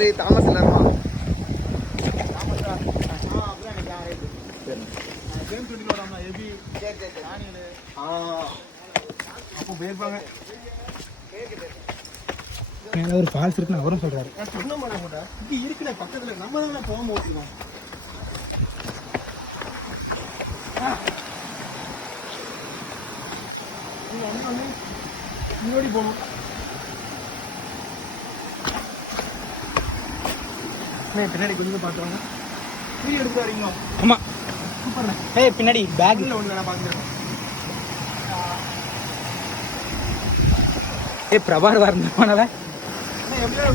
யாரு தாமஸ் எல்லாருமா ஒரு ஃபால்ஸ் இருக்குன்னு அவரும் சொல்றாரு. இருக்குல்ல பக்கத்துல நம்ம தான் போக முடியும். முன்னாடி போகணும். பின்னாடி கொஞ்சம் பார்த்துவாங்க. வீடியோ எடுத்து வரீங்களா? ஆமா சூப்பர். பின்னாடி பேக் ஒன்று நான் பார்க்குறேன். பிரபார் வரணும் எப்படியோ